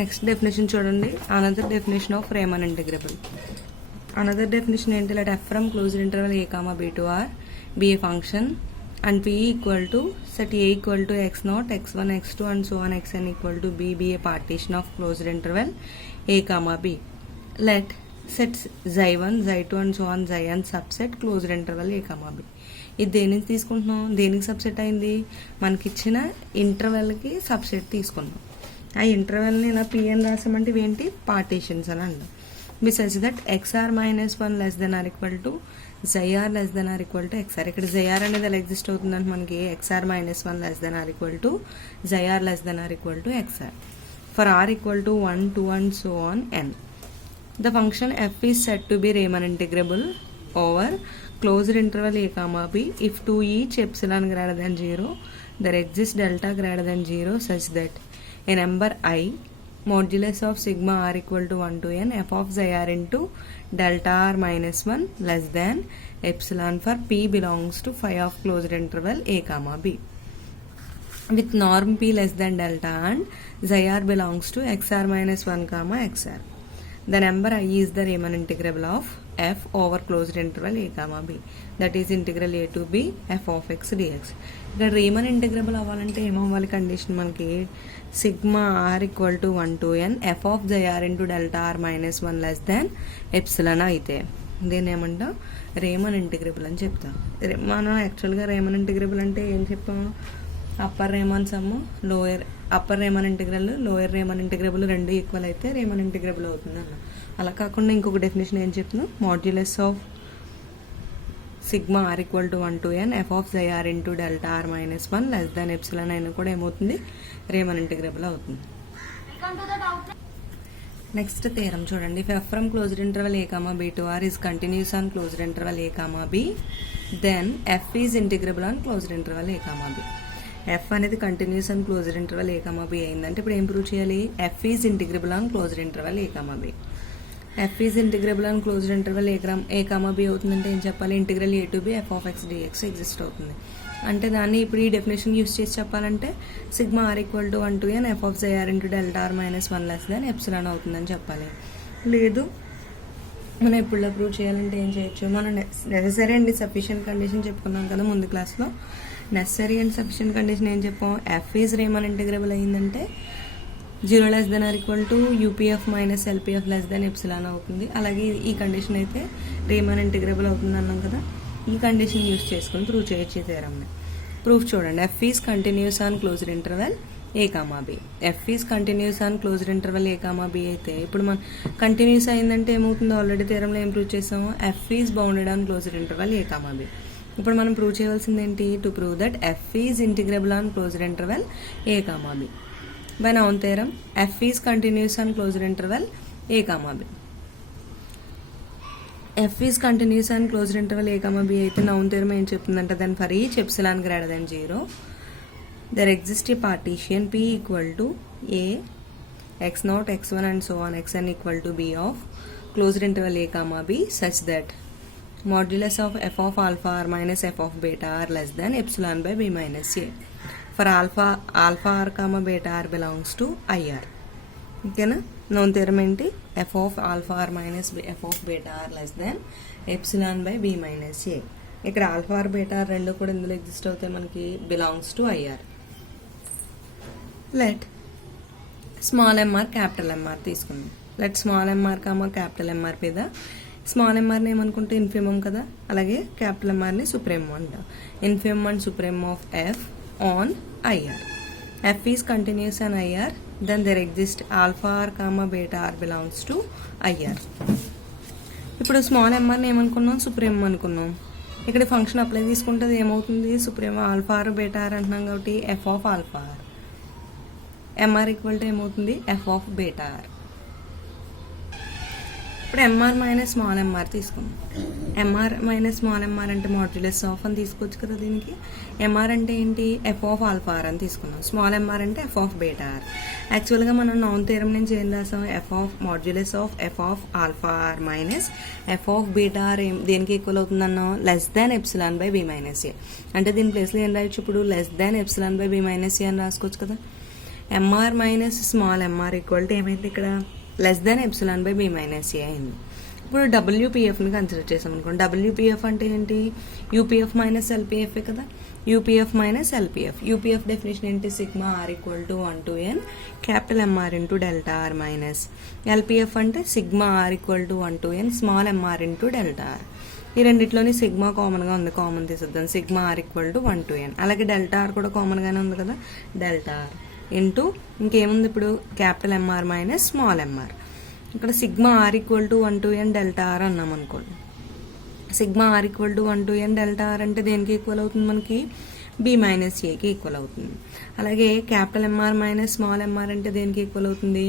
Next definition చూడండి. Another definition of Riemann integrable. Another definition ఏంటి? Let f from closed interval A comma b to R be a function and P equal to set a equal to x0 x1 x2 and so on xn equal to b be a partition of closed interval a comma b. Let sets xi1 xi2 and so on xn subset closed interval a comma b. ఇది దేని నుంచి తీసుకుంటున్నాం? దేనికి subset అయింది? మనకిచ్చిన ఇంటర్వెల్కి subset తీసుకున్నాం. ఆ ఇంటర్వెల్ని ఇలా పి అని రాసామంటే ఇవేంటి? పార్టీషన్స్ అని అంటాం. Besides that x r -1 less than or equal to xi r less than or equal to x r. ఇక్కడ జైఆర్ అనేది ఎలా ఎగ్జిస్ట్ అవుతుందంటే మనకి x r -1 less than or equal to xi r less than or equal to x r for r equal to 1 2 and so on n. The function f is said to be Riemann integrable over closed interval a comma b if to each epsilon greater than 0 there exists delta greater than 0 such that a number I modulus of sigma r equal to 1 to n f of xi r into delta r -1 less than epsilon for p belongs to phi of closed interval a comma b with norm p less than delta and xi r belongs to xr -1 comma xr. The number I is the Riemann integrable of f over closed interval a comma b, that is integral a to b f of x dx. ఇక్కడ Riemann integrable అవ్వాలంటే ఏమవ్వాలి? Condition మనకి sigma are equal to 1 to n f of xi r into delta r -1 less than epsilon అయితే దీన్ని ఏమంటాం? Riemann integrable అని చెప్తాం. మనం యాక్చువల్గా రీమన్ ఇంటిగ్రబుల్ అంటే ఏం చెప్పాము? Upper Riemann sum lower upper Riemann integral lower Riemann integrable రెండు ఈక్వల్ అయితే రేమన్ ఇంటిగ్రబుల్ అవుతుంది అన్న. అలా కాకుండా ఇంకొక డెఫినేషన్ ఏం చెప్తున్నాం? Modulus of sigma are equal to 1 to n f of xi r into delta r -1 less than epsilon అయినా కూడా ఏమవుతుంది? రేమన్ ఇంటిగ్రబుల్ అవుతుంది. నెక్స్ట్ థీరం చూడండి. F from closed interval A comma b to R is continuous on closed interval A comma b then f is integrable on closed interval A comma B. F అనేది continuous on closed interval A comma b అయిందంటే ఇప్పుడు ఏం prove చేయాలి? F is integrable on closed interval A comma B. F is integrable on closed interval A comma b అవుతుందంటే ఏం చెప్పాలి? Integral a to b F of x dx exist అవుతుంది. అంటే దాన్ని ఇప్పుడు ఈ డెఫినేషన్ యూస్ చేసి చెప్పాలంటే sigma are equal to 1 to n f of xi r into delta r -1 less than epsilon అవుతుందని చెప్పాలి. లేదు మనం ఎప్పుడు ప్రూవ్ చేయాలంటే ఏం చేయొచ్చు? మనం నెసరీ అండ్ సఫిషియెంట్ కండిషన్ చెప్పుకున్నాం కదా ముందు క్లాస్లో. నెసరీ అండ్ సఫిషియెంట్ కండిషన్ ఏం చెప్పాం? ఎఫ్ ఈజ్ రీమన్ ఇంటిగ్రబుల్ అయిందంటే 0 less than or equal to UPF minus LPF less than epsilon అవుతుంది. అలాగే ఈ కండిషన్ అయితే రీమన్ ఇంటిగ్రబుల్ అవుతుంది అన్నాం కదా. ఈ కండిషన్ యూస్ చేసుకుని ప్రూవ్ చేయొచ్చు థీరంని. ప్రూఫ్ చూడండి. F is continuous on closed interval A comma B. F is continuous on closed interval A comma B అయితే ఇప్పుడు మనం కంటిన్యూస్ అయిందంటే ఏమవుతుందో ఆల్రెడీ థీరంలో ఏం ప్రూవ్ చేసాము? F is bounded on closed interval A comma B. ఇప్పుడు మనం ప్రూవ్ చేయవలసింది ఏంటి? To prove that F is integrable on closed interval A comma B. By known theorem F is continuous on closed interval A comma B. F is continuous on closed interval A comma B అయితే known theorem ఏం చెప్తుందంటే then for each epsilon greater than 0 there exists a partition p equal to a x0 x1 and so on xn equal to b of closed interval a comma b such that modulus of f of alpha r minus f of beta r less than epsilon by b minus a for alpha r comma beta r belongs to ir. ఓకేనా? Known theorem ఏంటి? F of alpha r minus F of beta r less than epsilon by B minus a. ఇక్కడ alpha r beta are రెండు కూడా ఇందులో exist అవుతాయి మనకి. Belongs to IR. Let small m r capital M r తీసుకుందాం. Let small m r comma capital M r మీద small ఎంఆర్ని ఏమనుకుంటే ఇన్ఫిమమ్ కదా, అలాగే క్యాపిటల్ ఎంఆర్ని సుప్రీమో అంటాం. Infimum and supremum of f on IR. F is continuous on IR then there exist alpha r comma beta r belongs to IR. ఇప్పుడు small ఎంఆర్ని ఏమనుకున్నాం? సుప్రీమో అనుకున్నాం. ఇక్కడ ఫంక్షన్ అప్లై తీసుకుంటే ఏమవుతుంది? Supremum alpha r beta r అంటున్నాం కాబట్టి f of alpha r. M r equal to ఏమవుతుంది? F of beta r. ఇప్పుడు ఎంఆర్ మైనస్ స్మాల్ ఎంఆర్ తీసుకుందాం. ఎంఆర్ మైనస్ స్మాల్ ఎంఆర్ అంటే మాడ్యులస్ ఆఫ్ అని తీసుకోవచ్చు కదా దీనికి. ఎంఆర్ అంటే ఏంటి? ఎఫ్ ఆఫ్ ఆల్ఫా ఆర్ అని తీసుకున్నాం. స్మాల్ ఎంఆర్ అంటే ఎఫ్ ఆఫ్ బీటా ఆర్. యాక్చువల్గా మనం నౌన్ థీరం నుంచి ఏం రాసాం? F of modulus of f of alpha r minus F of beta r దేనికి ఈక్వల్ అవుతుందన్నాం? Less than epsilon by B minus a. అంటే దీని ప్లేస్లో ఏం రాయొచ్చు? ఇప్పుడు less than epsilon by B minus a అని రాసుకోవచ్చు కదా. M r minus small m r equal to ఏమైంది ఇక్కడ less than epsilon by B minus ఏ అయింది. ఇప్పుడు డబ్ల్యూపీఎఫ్ని కన్సిడర్ చేసాం అనుకోండి. డబ్ల్యూపీఎఫ్ అంటే ఏంటి, యూపీఎఫ్ మైనస్ ఎల్పీఎఫే కదా, UPF minus LPF. UPF definition ఏంటి, sigma are equal to 1 to n capital M r into delta r minus LPF అంటే sigma are equal to 1 to n small m r into delta r. ఈ రెండిట్లోని sigma కామన్గా ఉంది, common తీసేద్దాం. Sigma are equal to 1 to n. అలాగే delta r కూడా కామన్గానే ఉంది కదా, డెల్టా ఆర్ ఇంటూ ఇంకేముంది ఇప్పుడు capital MR minus small m r. ఇక్కడ sigma are equal to 1 to n delta R అన్నాం అనుకోండి. Sigma are equal to 1 to n delta R అంటే దేనికి ఈక్వల్ అవుతుంది, మనకి బి మైనస్ ఏకి ఈక్వల్ అవుతుంది. అలాగే capital MR minus small MR అంటే దేనికి ఈక్వల్ అవుతుంది,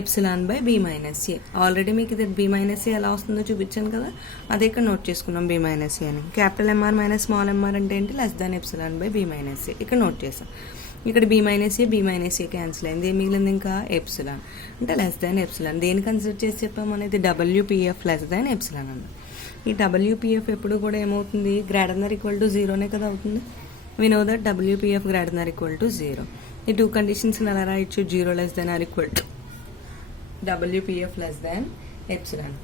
epsilon by B minus A. Already మీకు ఇది బి మైనస్ ఏ ఎలా వస్తుందో చూపించాను కదా, అదే ఇక్కడ నోట్ చేసుకున్నాం బి మైనస్ ఏ అని. Capital MR minus small MR అంటే ఏంటి, less than epsilon by B minus a. ఇక్కడ నోట్ చేసాం. ఇక్కడ బి మైనస్ ఏ క్యాన్సిల్ అయింది. ఏం మిగిలింది ఇంకా ఎప్సిలాన్ అంటే లెస్ దాన్ ఎప్సిలాన్. దేని కన్సిడర్ చేసి చెప్పాము అనేది డబ్ల్యూపీఎఫ్ లెస్ దాన్ ఎప్సిలాన్ అన్న. ఈ డబ్ల్యూపీఎఫ్ ఎప్పుడు కూడా ఏమవుతుంది, గ్రేటర్ దాన్ ఈక్వల్ టు 0నే కదా అవుతుంది. We know that WPF greater than equal to 0. ఈ టూ కండిషన్స్ ఎలా రాయొచ్చు, 0 less than or equal to WPF less than epsilon.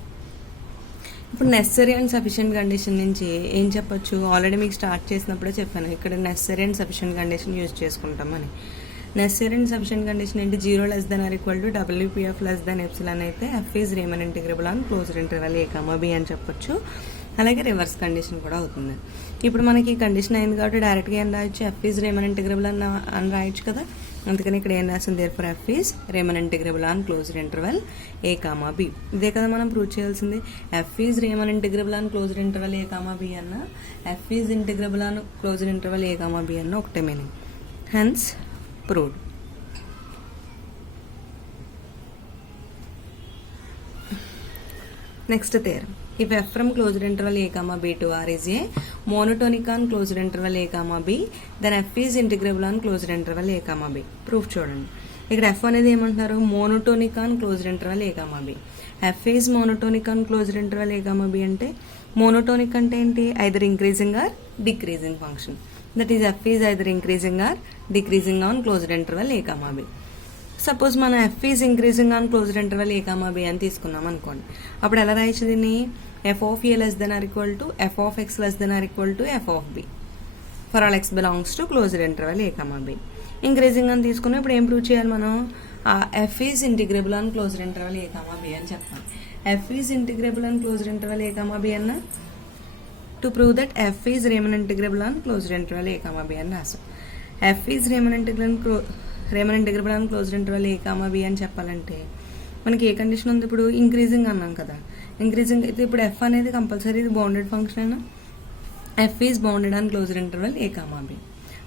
ఇప్పుడు నెసరీ అండ్ సఫిషియెంట్ కండిషన్ నుంచి ఏం చెప్పొచ్చు, ఆల్రెడీ మీకు స్టార్ట్ చేసినప్పుడే చెప్పాను, ఇక్కడ necessary and sufficient condition use చేసుకుంటామని. నెసరీ అండ్ సఫిషియెంట్ కండిషన్ ఏంటి, 0 less than or equal to WPF less than epsilon అయితే F is Riemann integrable on closed interval A comma B అని చెప్పొచ్చు. అలాగే రివర్స్ కండిషన్ కూడా అవుతుంది. ఇప్పుడు మనకి ఈ కండిషన్ అయింది కాబట్టి డైరెక్ట్గా ఏం రాయొచ్చు, ఎఫ్ ఈజ్ రీమన్ ఇంటిగ్రబుల్ అని రాయొచ్చు కదా. అందుకని ఇక్కడ ఏం రాసింది, therefore f is Riemann integrable on closed interval A comma b. ఇదే కదా మనం ప్రూవ్ చేయాల్సింది. F is Riemann integrable on closed interval A comma b అన్న, f is integrable on closed interval A comma b అన్న ఒకటే meaning. Hence proved. Next theorem. If f from closed interval a comma b to r is a monotonic on closed interval a comma b, then f is integrable on closed interval a comma b. Proof చూడండి. ఇక్కడ f అనేది ఏమంటున్నారు, monotonic on closed interval a comma b. f is monotonic on closed interval a comma b అంటే monotonic అంటే ఏంటి, either increasing or decreasing function. That is f is either increasing or decreasing on closed interval a comma b. Suppose మనం f is increasing on closed interval A comma B అని తీసుకున్నాం అనుకోండి. అప్పుడు ఎలా రాయొచ్చు దీన్ని, f of a less than or equal to f of x less than or equal to f of b for all x belongs to closed interval A comma b. Increasing అని తీసుకుని ఇప్పుడు ఏం ప్రూవ్ చేయాలి మనం, f is integrable on closed interval A comma B అని చెప్పాలి. F is integrable on closed interval A comma b అన్న, to prove that F is Riemann integrable on closed interval A comma B అని రాసాం. F is Riemann integrable on closed interval A comma B అని చెప్పాలంటే మనకి ఏ condition ఉంది, ఇప్పుడు increasing అన్నాం కదా. ఇంక్రీజింగ్ అయితే ఇప్పుడు ఎఫ్ అనేది కంపల్సరీ ఇది బౌండెడ్ ఫంక్షన్ అయినా, f is bounded on closed interval A comma b.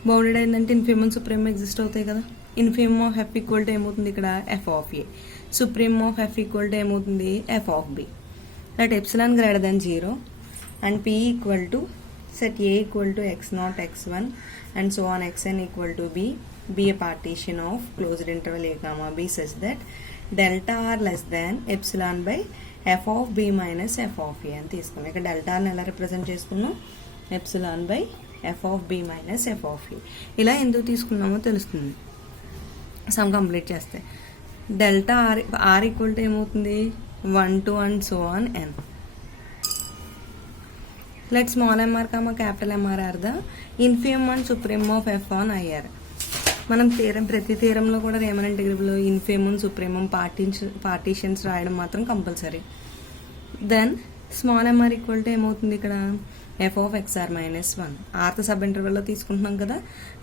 Bounded అయిందంటే ఇన్ఫిమమ్ సుప్రీం ఎగ్జిస్ట్ అవుతాయి కదా. Infimum of f equal to ఏమవుతుంది ఇక్కడ, F of a. Supreme of f equal to ఏమవుతుంది, f of b. That epsilon greater than 0 and P equal to set a equal to x0 x1 and so on xn equal to b, be a partition of closed interval a comma b such that delta r less than epsilon by f of b minus f of a అని తీసుకున్నాం. ఇక్కడ delta ఆర్ని ఎలా represent చేసుకున్నాం, epsilon by F of B minus F of a. ఇలా ఎందుకు తీసుకున్నామో తెలుస్తుంది సమ్ కంప్లీట్ చేస్తే. డెల్టా ఆర్ ఈక్వల్ టు ఏమవుతుంది, 1 to and so on n. Let small mr comma capital mr are the infimum and supreme of f on ir. మనం ప్రతి థియరంలో కూడా Riemann integrable infimum supremum partitions రాయడం మాత్రం compulsory. Then small m r equal to ఏమవుతుంది ఇక్కడ, F of x r minus 1. Rth sub ఇంటర్వెల్లో తీసుకుంటున్నాం కదా.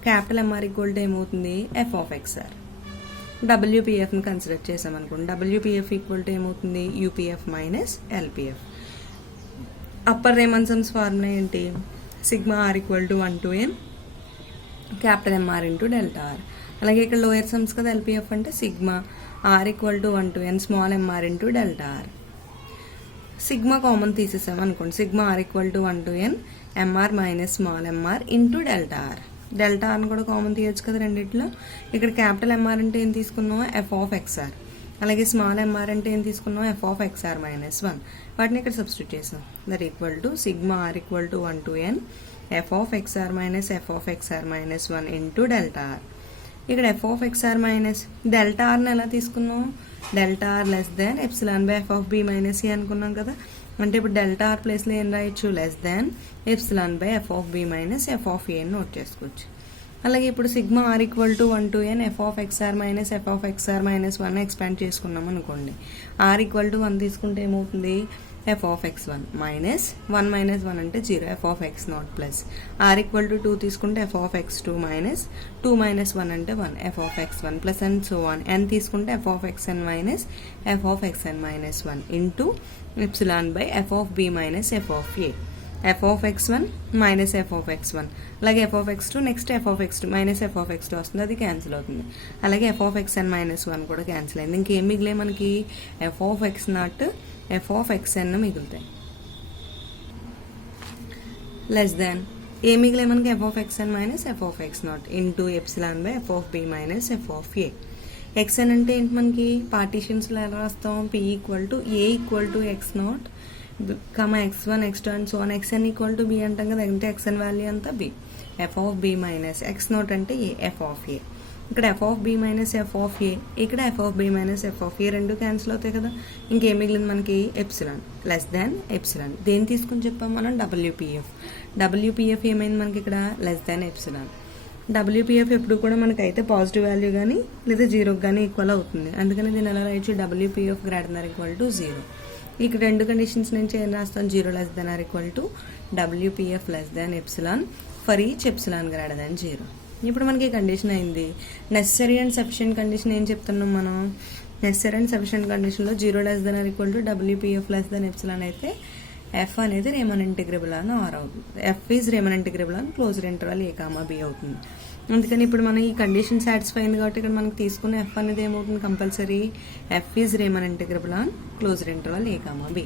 క్యాపిటల్ ఎంఆర్ ఈక్వల్ టు ఏమవుతుంది, ఎఫ్ ఆఫ్ ఎక్స్ఆర్. డబ్ల్యూపీఎఫ్ని కన్సిడర్ చేసామనుకోండి. డబ్ల్యూపీఎఫ్ ఈక్వల్ టు ఏమవుతుంది, UPF minus LPF. Upper Riemann sums formula ఏంటి, sigma are equal to 1 to n capital M r into delta r. అలాగే ఇక్కడ లోయర్ సమ్స్ కదా, ఎల్పీఎఫ్ అంటే sigma are equal to 1 to n small m r into delta r. Sigma common తీసేసాం అనుకోండి. Sigma are equal to 1 to n M r minus small m r into delta r. Delta ఆర్ని కూడా common తీయచ్చు కదా రెండిట్లో. ఇక్కడ క్యాపిటల్ ఎంఆర్ అంటే ఏం తీసుకున్నాం, ఎఫ్ ఆఫ్ ఎక్స్ఆర్. అలాగే స్మాల్ ఎంఆర్ అంటే ఏం తీసుకున్నాం, ఎఫ్ ఆఫ్ ఎక్స్ఆర్ మైనస్ 1. వాటిని ఇక్కడ సబ్స్టిట్యూట్ చేసాం. That equal to sigma are equal to 1 to n f of x r minus F of x r minus 1 into delta r. ఇక్కడ F of x r minus delta ఆర్ని ఎలా తీసుకున్నాం, delta r less than epsilon by F of B minus a అనుకున్నాం కదా. అంటే ఇప్పుడు delta r ప్లేస్లో ఏం రాయొచ్చు, less than epsilon by F of B minus F of a అని నోట్ చేసుకోవచ్చు. అలాగే ఇప్పుడు sigma are equal to 1 to n f of x r minus F of x r minus 1 expand చేసుకున్నాం అనుకోండి. ఆర్ ఈక్వల్ టు 1 తీసుకుంటే ఏమవుతుంది, f of x 1 minus 1 minus 1 అంటే 0 f of X naught plus r equal to 2 తీసుకుంటే f of x 2 minus 2 minus 1 అంటే 1 f of x 1 plus and so on. N తీసుకుంటే f of X N minus F of X N minus 1 into epsilon by F of B minus F of a. F of x 1 minus F of x 1, అలాగే f of x 2 next f of x 2 minus F of x 2 వస్తుంది, అది cancel అవుతుంది. అలాగే f of X N minus 1 కూడా cancel అయింది. ఇంకేం మిగిలే మనకి, F of X naught f of X n మిగులుతాయి. లెస్ దాన్ ఏ మిగిలే మనకి, F of X N minus F of X naught into epsilon by F of B minus F of A. XN అంటే ఏంటి మనకి, పార్టీషన్స్లో ఎలా రాస్తాం, P equal to A equal to X naught comma x1 x2 and so on. xn equal to B అంటాం కదా, అంటే xn value అంతా B, F of B minus X naught అంటే ఏ ఎఫ్ ఆఫ్ ఏ. ఇక్కడ F of B minus F of ఏ, ఇక్కడ F of B minus F of a రెండు cancel అవుతాయి కదా. ఇంకేం మిగిలింది మనకి, ఎప్సిలాన్ లెస్ దాన్ ఎప్సిలాన్. దేని తీసుకుని చెప్పాం మనం, డబ్ల్యూపీఎఫ్. డబ్ల్యూపీఎఫ్ ఏమైంది మనకి ఇక్కడ, లెస్ దాన్ ఎప్సిలాన్. డబ్ల్యూపీఎఫ్ ఎప్పుడు కూడా మనకైతే పాజిటివ్ వాల్యూ కానీ లేదా జీరోకి కానీ ఈక్వల్ అవుతుంది. అందుకని దీన్ని ఎలా రాయొచ్చు, డబ్ల్యూపీఎఫ్ గ్రేటర్ దాన్ ఈక్వల్ టు 0. ఇక రెండు కండిషన్స్ నుంచి ఏం రాస్తాం, 0 less than or equal to WPF less than epsilon for each epsilon greater than 0. ఇప్పుడు మనకి కండిషన్ అయింది. నెసెసరీ అండ్ సఫిషియెంట్ కండిషన్ ఏం చెప్తున్నాం మనం, నెసెసరీ అండ్ సఫిషియెంట్ కండిషన్లో 0 less than or equal to WPF less than epsilon అయితే F అనేది Raman integrable అని ఆర్ అవుతుంది. ఎఫ్ ఈజ్ రేమన్ ఇంటిగ్రబుల్ అని క్లోజ్డ్ ఇంటర్వల్ ఏ కామా బి అవుతుంది. అందుకని ఇప్పుడు మనం ఈ కండిషన్ సాటిస్ఫై అయింది కాబట్టి ఇక్కడ మనకి తీసుకున్న ఎఫ్ అనేది ఏమవుతుంది, compulsory f is Riemann integrable on closed interval A comma B.